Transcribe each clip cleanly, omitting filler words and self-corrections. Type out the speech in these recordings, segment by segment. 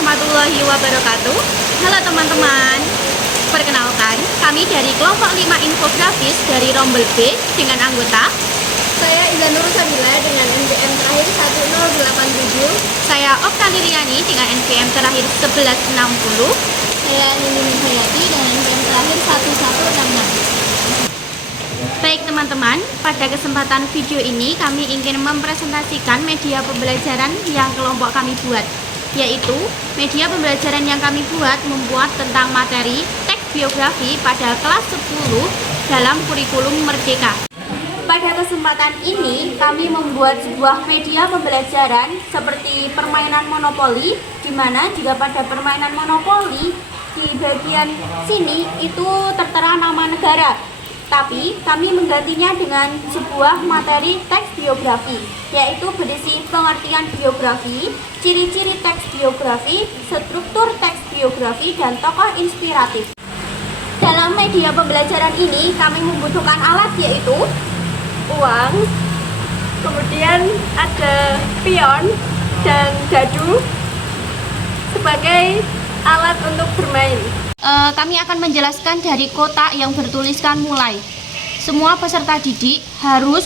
warahmatullahi wabarakatuh. Halo teman-teman, perkenalkan kami dari kelompok 5 infografis dari Rombel B dengan anggota saya Iza Nur Sabila dengan NPM terakhir 1087. saya Okta Liliani dengan NPM terakhir 1160. Saya Nini Hayati dengan NPM terakhir 1166. Baik teman-teman, pada kesempatan video ini kami ingin mempresentasikan media pembelajaran yang kelompok kami buat, yaitu media pembelajaran yang kami buat membuat tentang materi teks biografi pada kelas 10 dalam kurikulum Merdeka. Pada kesempatan ini kami membuat sebuah media pembelajaran seperti permainan monopoli, di mana jika pada permainan monopoli di bagian sini itu tertera nama negara, tapi kami menggantinya dengan sebuah materi teks biografi, yaitu berisi pengertian biografi, ciri-ciri teks biografi, struktur teks biografi, dan tokoh inspiratif. Dalam media pembelajaran ini kami membutuhkan alat yaitu uang, kemudian ada pion dan dadu sebagai alat untuk bermain. Kami akan menjelaskan dari kotak yang bertuliskan mulai. Semua peserta didik harus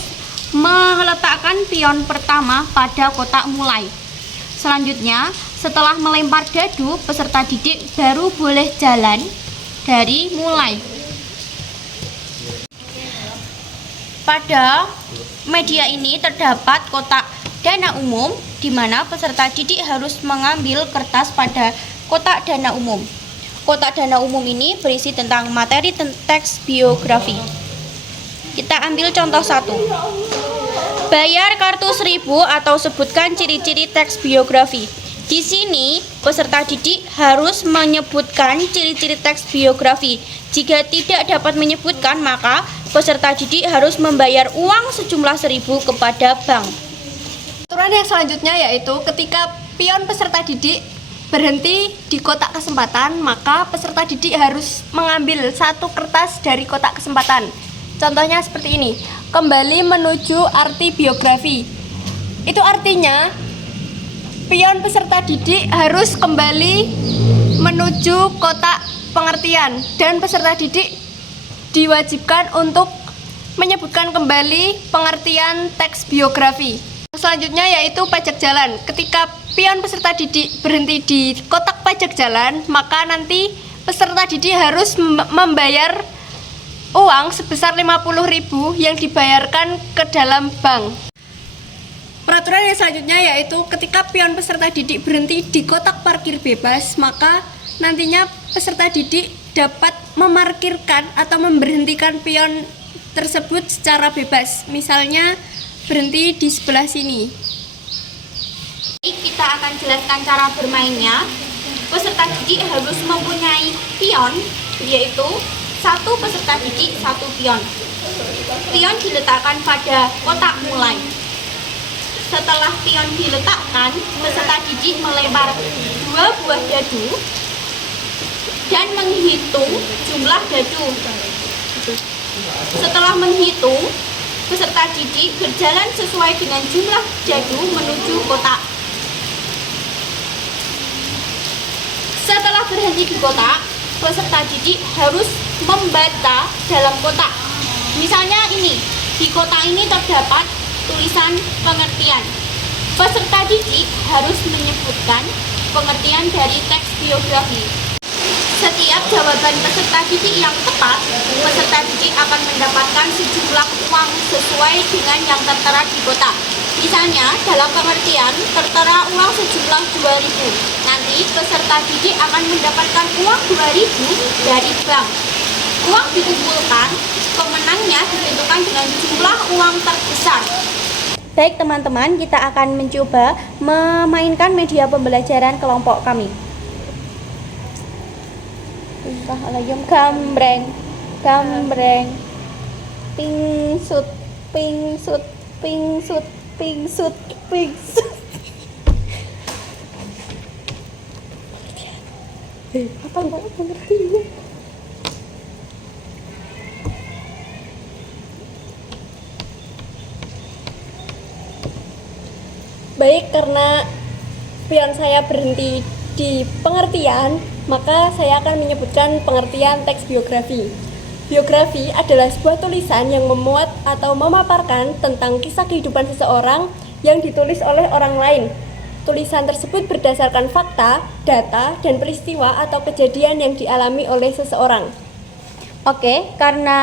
meletakkan pion pertama pada kotak mulai. Selanjutnya, setelah melempar dadu, peserta didik baru boleh jalan dari mulai. Pada media ini terdapat kotak dana umum, di mana peserta didik harus mengambil kertas pada kotak dana umum. Kotak dana umum ini berisi tentang materi teks biografi. Kita ambil contoh 1. Bayar kartu 1000 atau sebutkan ciri-ciri teks biografi. Di sini, peserta didik harus menyebutkan ciri-ciri teks biografi. Jika tidak dapat menyebutkan, maka peserta didik harus membayar uang sejumlah 1000 kepada bank. Aturan yang selanjutnya yaitu ketika pion peserta didik berhenti di kotak kesempatan, maka peserta didik harus mengambil satu kertas dari kotak kesempatan. Contohnya seperti ini, kembali menuju arti biografi. Itu artinya pion peserta didik harus kembali menuju kotak pengertian dan peserta didik diwajibkan untuk menyebutkan kembali pengertian teks biografi. Selanjutnya yaitu pajak jalan. Ketika pion peserta didik berhenti di kotak pajak jalan, maka nanti peserta didik harus membayar uang sebesar 50.000 yang dibayarkan ke dalam bank. Peraturan yang selanjutnya yaitu ketika pion peserta didik berhenti di kotak parkir bebas, maka nantinya peserta didik dapat memarkirkan atau memberhentikan pion tersebut secara bebas. Misalnya berhenti di sebelah sini. Kita akan jelaskan cara bermainnya. Peserta didik harus mempunyai pion, yaitu satu peserta didik satu pion. Pion diletakkan pada kotak mulai. Setelah pion diletakkan, peserta didik melempar 2 buah dadu dan menghitung jumlah dadu. Setelah menghitung, peserta didik berjalan sesuai dengan jumlah dadu menuju kotak. Setelah berhenti di kotak, peserta didik harus membaca dalam kotak. Misalnya ini, di kotak ini terdapat tulisan pengertian. Peserta didik harus menyebutkan pengertian dari teks biografi. Setiap jawaban peserta didik yang tepat, peserta didik akan mendapatkan sejumlah uang sesuai dengan yang tertera di kotak. Misalnya, dalam pengertian tertera uang sejumlah 2.000. Nanti peserta didik akan mendapatkan uang 2.000 dari bank. Uang dikumpulkan, pemenangnya ditentukan dengan jumlah uang terbesar. Baik teman-teman, kita akan mencoba memainkan media pembelajaran kelompok kami. Gambreng, gambreng, pingsut, pingsut, pingsut, pingsut, pingsut. Apa banget mengerti ya? Baik, karena pion saya berhenti di pengertian, maka saya akan menyebutkan pengertian teks biografi. Biografi adalah sebuah tulisan yang memuat atau memaparkan tentang kisah kehidupan seseorang yang ditulis oleh orang lain. Tulisan tersebut berdasarkan fakta, data, dan peristiwa atau kejadian yang dialami oleh seseorang. Oke, karena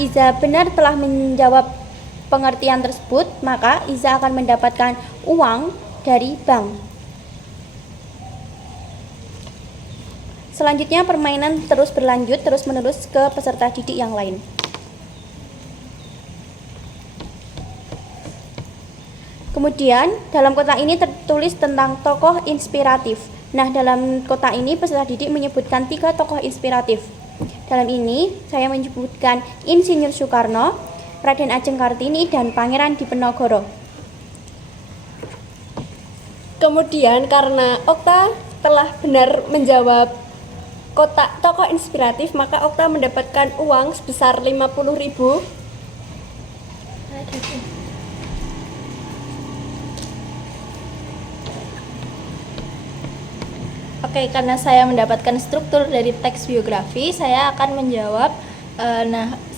Iza benar telah menjawab pengertian tersebut, maka Iza akan mendapatkan uang dari bank. Selanjutnya permainan terus berlanjut terus-menerus ke peserta didik yang lain. Kemudian dalam kotak ini tertulis tentang tokoh inspiratif. Nah, dalam kotak ini peserta didik menyebutkan 3 tokoh inspiratif. Dalam ini saya menyebutkan Insinyur Soekarno, Raden Ajeng Kartini, dan Pangeran Diponegoro. Kemudian karena Okta telah benar menjawab kotak tokoh inspiratif, maka Okta mendapatkan uang sebesar 50.000. Oke, karena saya mendapatkan struktur dari teks biografi, saya akan menjawab.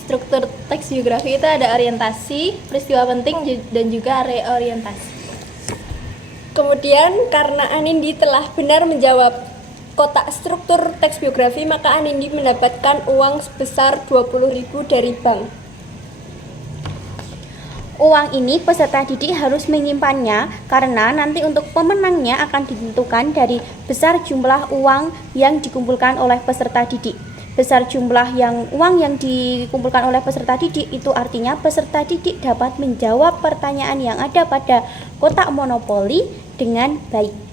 Struktur teks biografi itu ada orientasi, peristiwa penting, dan juga reorientasi. Kemudian karena Anindi telah benar menjawab kotak struktur teks biografi, maka Anindi mendapatkan uang sebesar 20.000 dari bank. Uang ini peserta didik harus menyimpannya karena nanti untuk pemenangnya akan ditentukan dari besar jumlah uang yang dikumpulkan oleh peserta didik. Besar jumlah uang yang dikumpulkan oleh peserta didik itu artinya peserta didik dapat menjawab pertanyaan yang ada pada kotak monopoli dengan baik.